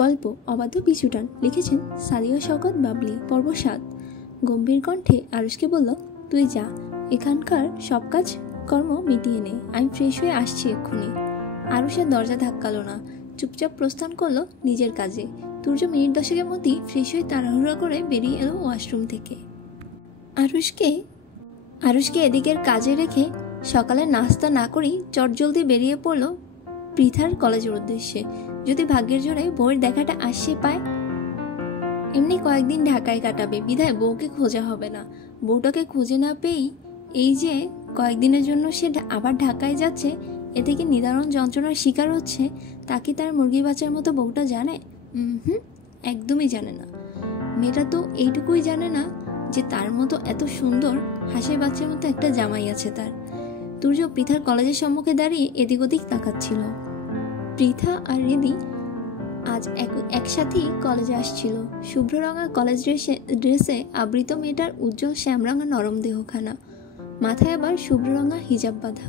গল্প অবাধ্য পিছুটান লিখেছেন সাদিয়া শওকত বাবলি। পর্ব 7। গম্ভীর কণ্ঠে আরুষকে বলল, তুই যা, এখানকার সব কাজ কর্ম মিটিয়ে নে, আমি ফ্রেশ হয়ে আসছি এক্ষুনি। আরুষের দরজা ধাক্কালো না, চুপচাপ প্রস্থান করলো নিজের কাজে। তুর্য মিনিট 10-এর মধ্যেই ফ্রেশ হয়ে তাড়াহুড়া করে বেরিয়ে এলো ওয়াশরুম থেকে। আরুষকে এদিকের কাজে রেখে সকালে নাস্তা না করেই চটজলদি বেরিয়ে পড়লো পৃথার কলেজের উদ্দেশ্যে। যদি ভাগ্যের জোরে বউয়ের দেখাটা আসে পায়। এমনি কয়েকদিন ঢাকায় কাটাবে, বিধায় বউকে খোঁজা হবে না। বউটাকে খুঁজে না পেয়েই এই যে কয়েকদিনের জন্য সে আবার ঢাকায় যাচ্ছে, এ থেকে নিদারুণ যন্ত্রণার শিকার হচ্ছে, তা কি তার মুরগি বাচ্চার মতো বউটা জানে? একদমই জানে না। মেয়েটা তো এইটুকুই জানে না যে তার মতো এত সুন্দর হাসির বাচ্চার মতো একটা জামাই আছে তার। তুর্য পৃথার কলেজের সম্মুখে দাঁড়িয়ে এদিক ওদিক তাকাচ্ছিল। পৃথা আর রিদি আজ একসাথেই কলেজে আসছিল। শুভ্র রঙা কলেজ ড্রেসে আবৃত মেয়েটার উজ্জ্বল শ্যামরঙা নরম দেহখানা, মাথায় আবার শুভ্র রঙা হিজাব বাঁধা।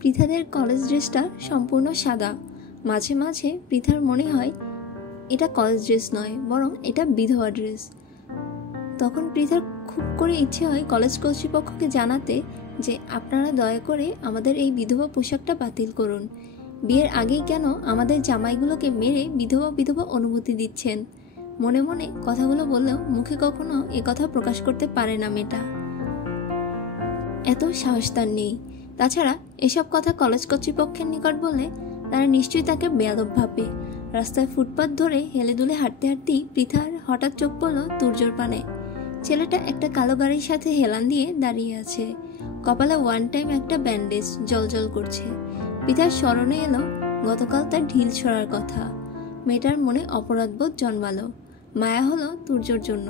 পৃথাদের কলেজ ড্রেসটা সম্পূর্ণ সাদা। মাঝে মাঝে পৃথার মনে হয় এটা কলেজ ড্রেস নয়, বরং এটা বিধবা ড্রেস। তখন পৃথার খুব করে ইচ্ছে হয় কলেজ কর্তৃপক্ষকে জানাতে যে আপনারা দয়া করে আমাদের এই বিধবা পোশাকটা বাতিল করুন। বিয়ের আগেই কেন আমাদের জামাইগুলোকে মেরে বিধবা অনুভূতি দিচ্ছেন? মনে মনে কথাগুলো বললেও মুখে কখনো কথা প্রকাশ করতে পারে না মেয়েটা। এত সাহস তার নেই। তাছাড়া এসব কথা কলেজ কর্তৃপক্ষের নিকট বললে তারা নিশ্চয়ই তাকে বেয়াদব ভাববে। রাস্তায় ফুটপাত ধরে হেলে দুলে হাঁটতে হাঁটতেই পৃথার হঠাৎ চোখ পড়ল তুর্যর পানে। ছেলেটা একটা কালো গাড়ির সাথে হেলান দিয়ে দাঁড়িয়ে আছে। কপালে ওয়ান টাইম একটা ব্যান্ডেজ জলজল করছে। পৃথার স্মরণে এলো গতকাল তার ঢিল ছড়ার কথা। মেয়েটার মনে অপরাধবোধ জন্মালো, মায়া হলো তুর্যর জন্য।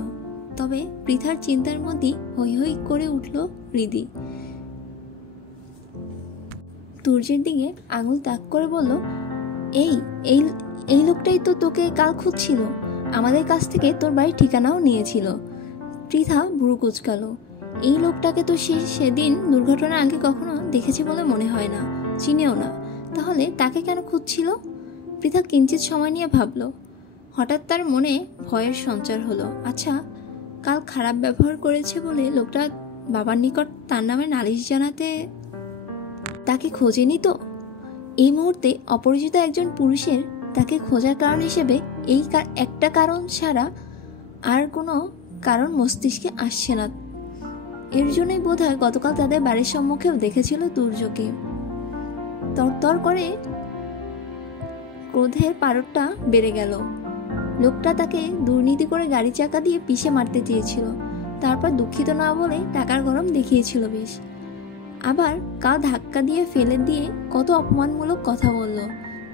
তবে পৃথার চিন্তার মধ্যেই হৈ হৈ করে উঠল হৃদি। তুর্যের দিকে আঙুল তাক করে বলল, এই লোকটাই তো তোকে কাল খুঁজছিল, আমাদের কাছ থেকে তোর বাড়ির ঠিকানাও নিয়েছিল। পৃথা ভুরু কুঁচকালো। এই লোকটাকে তো সেদিন দুর্ঘটনার আগে কখনো দেখেছে বলে মনে হয় না, চিনেও না। তাহলে তাকে কেন খুঁজছিল? পৃথা কিঞ্চিত সময় নিয়ে ভাবল। হঠাৎ তার মনে ভয়ের সঞ্চার হলো। আচ্ছা, কাল খারাপ ব্যবহার করেছে বলে লোকটা বাবার নিকট তার নামে নালিশ জানাতে তাকে খোঁজেনি তো? এই মুহূর্তে অপরিচিত একজন পুরুষের তাকে খোঁজার কারণ হিসেবে এই একটা কারণ ছাড়া আর কোনো কারণ মস্তিষ্কে আসছে না। এর জন্যই বোধহয় গতকাল তাদের বাড়ির সম্মুখেও দেখেছিল তুর্যকে। তরতর করে ক্রোধের পারদটা বেড়ে গেল। লোকটা তাকে দুর্নীতি করে গাড়ি চাকা দিয়ে পিষে মারতে চেয়েছিল, তারপর দুঃখিত না বলে টাকার গরম দেখিয়েছিল বেশ। আবার কাল ধাক্কা দিয়ে ফেলে দিয়ে কত অপমানমূলক কথা বলল।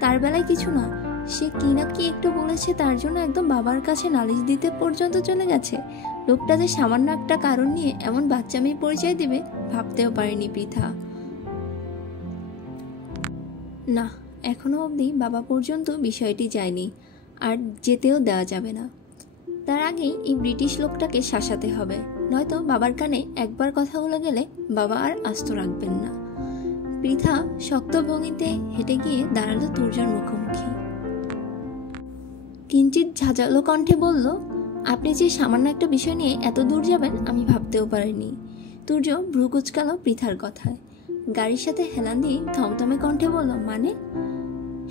তার বেলায় কিছু না, সে কি না কি একটু বলেছে তার জন্য একদম বাবার কাছে নালিশ দিতে পর্যন্ত চলে গেছে। লোকটা যে সামান্য একটা কারণ নিয়ে এমন বাচ্চা মেয়ে পরিচয় দেবে ভাবতেও পারেনি পৃথা। না, এখনো অবধি বাবা পর্যন্ত বিষয়টি যায়নি, আর যেতেও দেওয়া যাবে না। তার আগেই এই ব্রিটিশ লোকটাকে শাসাতে হবে, নয়তো বাবার কানে একবার কথাগুলো গেলে বাবা আর আস্ত রাখবেন না। পৃথা শক্ত ভঙ্গিতে হেঁটে গিয়ে দাঁড়ালো তুর্যর মুখোমুখি। কিঞ্চিত ঝাঁঝালো কণ্ঠে বলল, আপনি যে সামান্য একটা বিষয় নিয়ে এত দূর যাবেন আমি ভাবতেও পারিনি। তুর্য ভ্রু কুঁচকালো পৃথার কথায়। গাড়ির সাথে হেলান দিয়ে থমথমে কণ্ঠে বলল, মানে?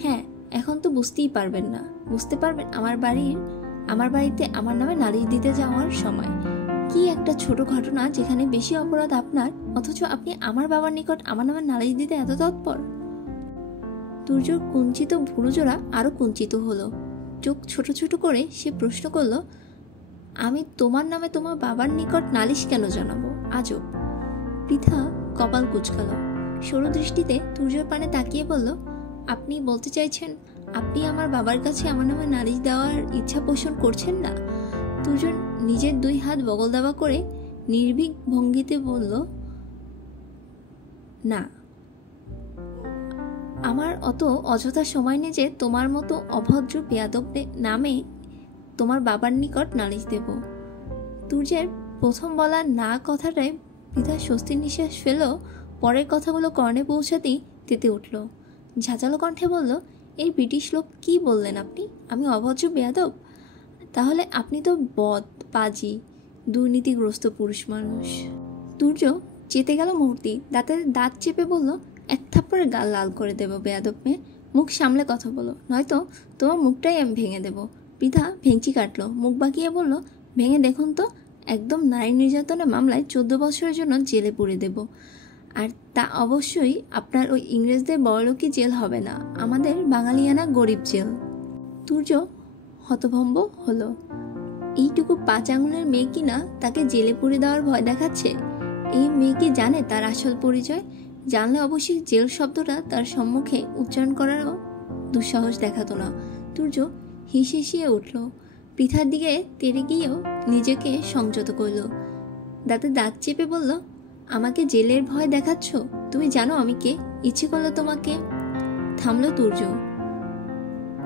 হ্যাঁ, এখন তো বুঝতেই পারবেন না। বুঝতে পারবেন আমার বাড়িতে আমার নামে নালিশ দিতে যাওয়ার সময়। কি একটা ছোট ঘটনা যেখানে বেশি অপরাধ আপনার, অথচ আপনি আমার বাবার নিকট আমার নামে নালিশ দিতে এত তৎপর। তুর্যর কুঞ্চিত ভুরুজোড়া আরো কুঞ্চিত হলো। চোখ ছোট ছোট করে সে প্রশ্ন করল, আমি তোমার নামে তোমার বাবার নিকট নালিশ কেন জানাবো? আজব। পৃথা কপাল কুঁচকালো। সরু দৃষ্টিতে তুর্যর পানে তাকিয়ে বলল, আপনি বলতে চাইছেন আপনি আমার বাবার কাছে আমার নামে নালিশ দেওয়ার ইচ্ছা পোষণ করছেন না? তুর্য নিজের 2 হাত বগল দাবা করে নির্ভীক ভঙ্গিতে বলল, না, আমার অত অযথা সময় নেই যে তোমার মতো অভদ্র বেয়াদব নামে তোমার বাবার নিকট নালিশ দেব। তুর্যের প্রথম বলা না কথাটায় পৃথা স্বস্তির নিঃশ্বাস ফেল। পরের কথাগুলো কর্ণে পৌঁছাতেই তেতে উঠল। ঝাঁঝালো কণ্ঠে বলল, এই ব্রিটিশ লোক কি বললেন আপনি? আমি অভদ্র বেয়াদব? তাহলে আপনি তো বদ, পাজি, দুর্নীতিগ্রস্ত পুরুষ মানুষ। তুর্য চেতে গেল মুহূর্তে, দাঁত চেপে বলল, এক থাপ্পড়ে গাল লাল করে দেবো বেয়াদব মেয়ে, মুখ সামলে কথা বলো, নয়তো তোমার মুখটাই আমি ভেঙে দেবো। পৃথা ভেঙচি কাটলো, মুখ বাঁকিয়ে বলল, ভেঙে দেখুন তো, একদম নারী নির্যাতনের মামলায় 14 বছরের জন্য জেলে পুরে দেব। আর তা অবশ্যই আপনার ওই ইংরেজদের বড়লোকি জেল হবে না, আমাদের বাঙালিয়ানা গরিব জেল। তুর্য হতভম্ব হলো। এইটুকু 5 আঙুলের মেয়ে কিনা তাকে জেলে পুরে দেওয়ার ভয় দেখাচ্ছে? এই মেয়ে কি জানে তার আসল পরিচয়? জানলে অবশ্যই জেল শব্দটা তার সম্মুখে উচ্চারণ করারও দুঃসাহস দেখাতো না। তুর্য হিসিয়ে উঠল, পৃথার দিকে তেড়ে গিয়েও নিজেকে সংযত করল। দাঁত চেপে বলল, আমাকে জেলের ভয় দেখাচ্ছ? তুমি জানো আমি কে? ইচ্ছে করলো তোমাকে। থামলো তুর্য।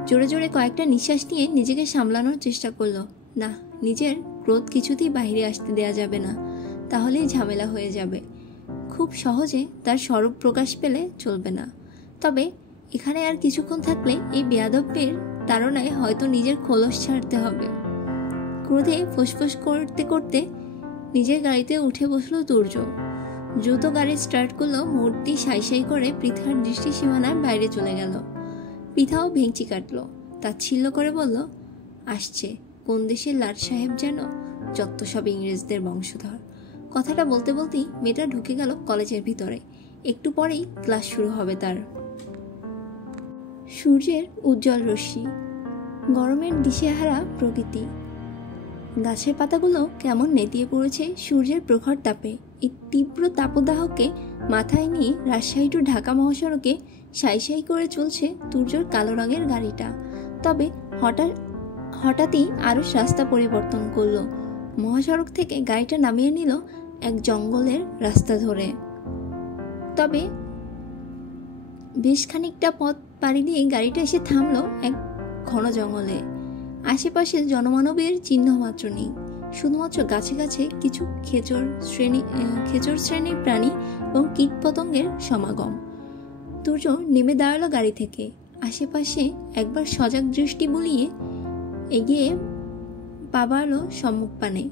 জোরে জোরে কয়েকটা নিঃশ্বাস নিয়ে নিজেকে সামলানোর চেষ্টা করলো। না, নিজের ক্রোধ কিছুতেই বাইরে আসতে দেয়া যাবে না, তাহলেই ঝামেলা হয়ে যাবে। খুব সহজে তার স্বরূপ প্রকাশ পেলে চলবে না। তবে এখানে আর কিছুক্ষণ থাকলে এই বেয়াদবের তাড়নায় হয়তো নিজের খোলস ছাড়তে হবে। ক্রোধে ফুসফুস করতে করতে নিজের গাড়িতে উঠে বসলো তুর্য। দ্রুত গাড়ি স্টার্ট করলো, মূর্তি সাই করে পৃথার দৃষ্টি সীমানার বাইরে চলে গেল। পৃথাও ভেঙচি কাটলো, তাচ্ছিল্য করে বলল, আসছে কোন দেশের লাট সাহেব যেন, যত সব ইংরেজদের বংশধর। কথাটা বলতে বলতেই মেয়েটা ঢুকে গেল কলেজের ভিতরে। একটু পরেই ক্লাস শুরু হবে তার। সূর্যের উজ্জ্বল রশ্মি, গরমের দিশেহারা প্রকৃতি, গাছের পাতাগুলো কেমন নেতিয়ে পড়েছে সূর্যের প্রখর তাপে। এই তীব্র তাপদাহকে মাথায় নিয়ে রাজশাহী টু ঢাকা মহাসড়কে সাই করে চলছে তুর্যর কালো রঙের গাড়িটা। তবে হঠাৎই আরুষ রাস্তা পরিবর্তন করলো। মহাসড়ক থেকে গাড়িটা নামিয়ে নিল এক জঙ্গলের রাস্তা ধরে। তবে বেশ খানিকটা পথ পাড়ি দিয়ে গাড়িটা এসে থামলো এক ঘন জঙ্গলে। আশেপাশে জনমানবের চিহ্ন মাত্র নেই, শুধুমাত্র গাছে গাছে কিছু খেচর শ্রেণীর প্রাণী এবং কীট পতঙ্গের সমাগম। তুর্য নেমে দাঁড়ালো গাড়ি থেকে। আশেপাশে একবার সজাগ দৃষ্টি বুলিয়ে এগিয়ে পা বাড়ালো সম্মুখ পানে।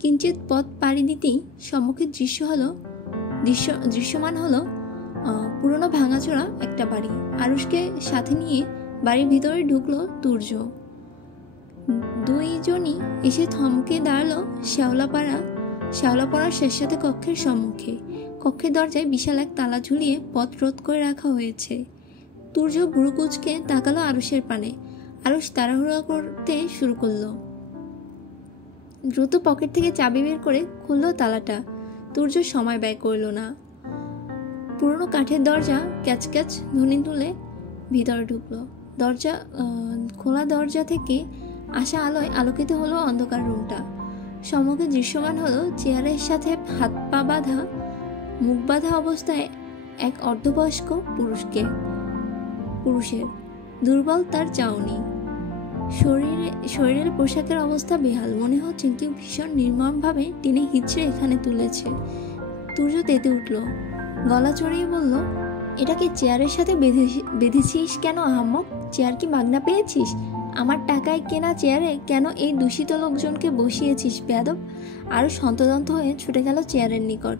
কিঞ্চিত পথ পাড়ি দিতেই সম্মুখে দৃশ্যমান হলো পুরনো ভাঙাচোরা একটা বাড়ি। আরুষকে সাথে নিয়ে বাড়ির ভিতরে ঢুকলো তুর্য। দুইজনই এসে থমকে দাঁড়ালো শ্যাওলাপাড়ার শেষসাথে কক্ষের সম্মুখে। কক্ষের দরজায় বিশাল এক তালা ঝুলিয়ে পথ রোধ করে রাখা হয়েছে। তুর্য ভুরু কুঁচকে তাকালো আরুষের পানে। আরুষ তাড়াহুড়া করতে শুরু করলো। দ্রুত পকেট থেকে চাবি বের করে খুললো তালাটা। তুর্য সময় ব্যয় করলো না। পুরনো কাঠের দরজা ক্যাচ ক্যাচ ধ্বনি তুলে ভিতরে ঢুকলো। খোলা দরজা থেকে আসা আলোয় আলোকিত হলো অন্ধকার রুমটা। সম্মুখে দৃশ্যমান হলো চেয়ারের সাথে হাত পা বাঁধা, মুখ বাঁধা অবস্থায় এক অর্ধবয়স্ক পুরুষের দুর্বল তার চাউনি। শরীরের পোশাকের অবস্থা বেহাল, মনে হচ্ছে কেউ ভীষণ নির্মমভাবে টেনে হিচড়ে এখানে তুলেছে। তুর্য তেতে উঠল, গলা চড়িয়ে বলল, এটাকে চেয়ারের সাথে বেঁধেছিস কেন আহাম্মক? চেয়ার কি মাগনা পেয়েছিস? আমার টাকায় কেনা চেয়ারে কেন এই দূষিত লোকজনকে বসিয়েছিস বেয়াদব? আরও হন্তদন্ত হয়ে ছুটে গেল চেয়ারের নিকট।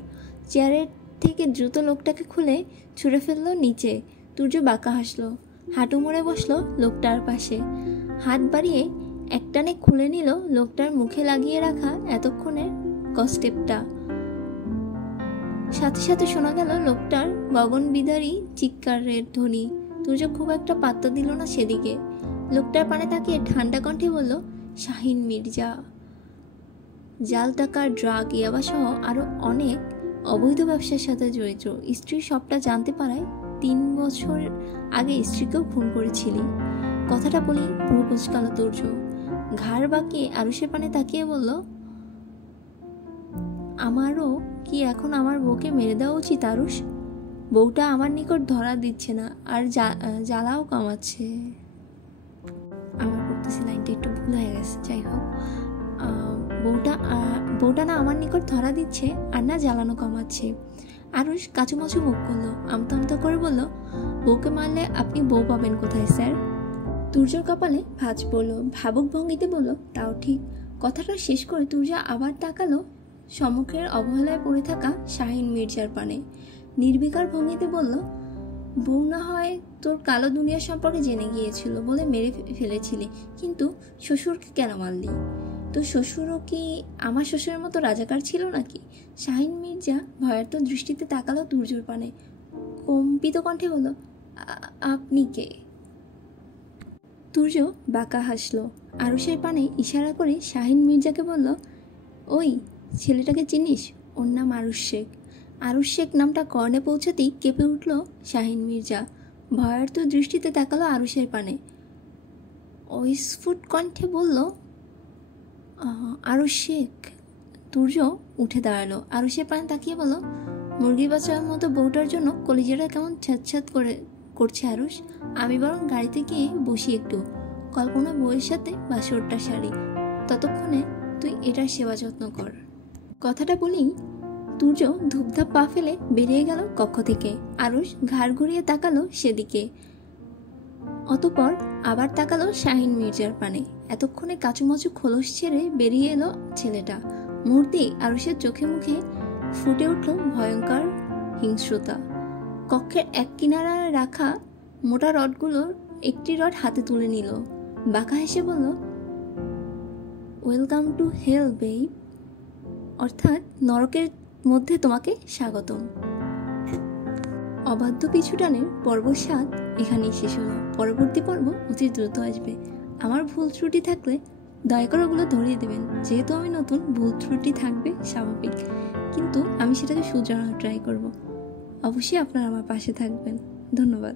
চেয়ারের থেকে দ্রুত লোকটাকে খুলে ছুঁড়ে ফেললো নিচে। তুর্য বাঁকা হাসলো, হাঁটু মুড়ে বসলো লোকটার পাশে। হাত বাড়িয়ে একটানে খুলে নিল লোকটার মুখে লাগিয়ে রাখা এতক্ষণের কস্টেপটা। সাথে সাথে শোনা গেল লোকটার গগনবিদারী চিৎকারের ধ্বনি। তুর্য খুব একটা পাত্তা দিল না সেদিকে। লোকটার পানে তাকিয়ে ঠান্ডা কণ্ঠে বলল, শাহিন মির্জা জাল টাকা, ড্রাগ, ইয়াবা সহ আরো অনেক অবৈধ ব্যবসার সাথে জড়িত। স্ত্রীর সবটা জানতে পারায় 3 বছর আগে স্ত্রীকেও খুন করেছিলি। কথাটা বলি পুরো কুচকালো তুর্য। ঘাড় বাঁকিয়ে আরুষের পানে তাকিয়ে বলল, আমারও কি এখন আমার বউকে মেরে দেওয়া উচিত আরুষ? বউটা আমার নিকট ধরা দিচ্ছে না, আর জ্বালাও কামাচ্ছে। আমার পড়তেছি লাইনটা একটু ভুল হয়ে গেছে, যাই হোক। বউটা না আমার নিকট ধরা দিচ্ছে আর না জ্বালানো কমাচ্ছে। আরুষ কাচুমাচু মুখ করলো, আমতা আমতা করে বলল, বউকে মারলে আপনি বউ পাবেন কোথায় স্যার? তুর্যর কপালে ভাঁজ পড়লো, ভাবুক ভঙ্গিতে বলল, তাও ঠিক। কথাটা শেষ করে তুর্য আবার তাকালো সম্মুখের অবহেলায় পড়ে থাকা শাহিন মির্জার পানে। নির্বিকার ভঙ্গিতে বলল, বউ না হয় তোর কালো দুনিয়া সম্পর্কে জেনে গিয়েছিল বলে মেরে ফেলেছিলি, কিন্তু শ্বশুরকে কেন মারলি? তোর শ্বশুরও কি আমার শ্বশুরের মতো রাজাকার ছিল নাকি? শাহিন মির্জা ভয়ার্থ দৃষ্টিতে তাকালো তুর্যর পানে, কম্পিত কণ্ঠে বলল, আপনি কে? তুর্য বাঁকা হাসল, আরুষের পানে ইশারা করে শাহিন মির্জাকে বলল, ওই ছেলেটাকে চিনিস? ওর নাম আরুষ শেখ। আরুষ শেখ নামটা কর্ণে পৌঁছাতেই কেঁপে উঠল শাহিন মির্জা, ভয়ার্থ দৃষ্টিতে তাকালো আরুষের পানে, অস্ফুট কণ্ঠে বলল, আরুষ শেখ। তুর্য উঠে দাঁড়ালো, আরুষের পানে তাকিয়ে বলল, মুরগি বাচ্চার মতো বউটার জন্য কলিজাটা কেমন ছ্যাঁত করছে আরুষ। আমি বরং গাড়িতে গিয়ে বসি একটু, কল্পনা বউয়ের সাথে বাসরটা সারি, ততক্ষণে তুই এটার সেবা যত্ন কর। কথাটা বলেই তুর্য ধূপধাপ পা ফেলে বেরিয়ে গেল কক্ষ থেকে। আরুষ ঘাড় ঘুরিয়ে তাকালো সেদিকে, অতঃপর আবার তাকালো শাহিন মির্জার পানে। এতক্ষণে কাচুমাচু খোলস ছেড়ে বেরিয়ে এলো ছেলেটা। মুহূর্তেই আরুষের চোখে মুখে ফুটে উঠল ভয়ঙ্কর হিংস্রতা। কক্ষের এক কিনারায় রাখা মোটা রডগুলোর একটি রড হাতে তুলে নিল, বাঁকা হেসে বলল, ওয়েলকাম টু হেল বেইব, অর্থাৎ নরকের মধ্যে তোমাকে স্বাগতম। অবাধ্য পিছুটানের পর্ব 7 এখানেই শেষ হলো। পরবর্তী পর্ব অতি দ্রুত আসবে। আমার ভুল ত্রুটি থাকলে দয়া করে ওগুলো ধরিয়ে দেবেন, যেহেতু আমি নতুন, ভুল ত্রুটি থাকবে স্বাভাবিক, কিন্তু আমি সেটাকে শুধরানোর ট্রাই করব। অবশ্যই আপনারা আমার পাশে থাকবেন। ধন্যবাদ।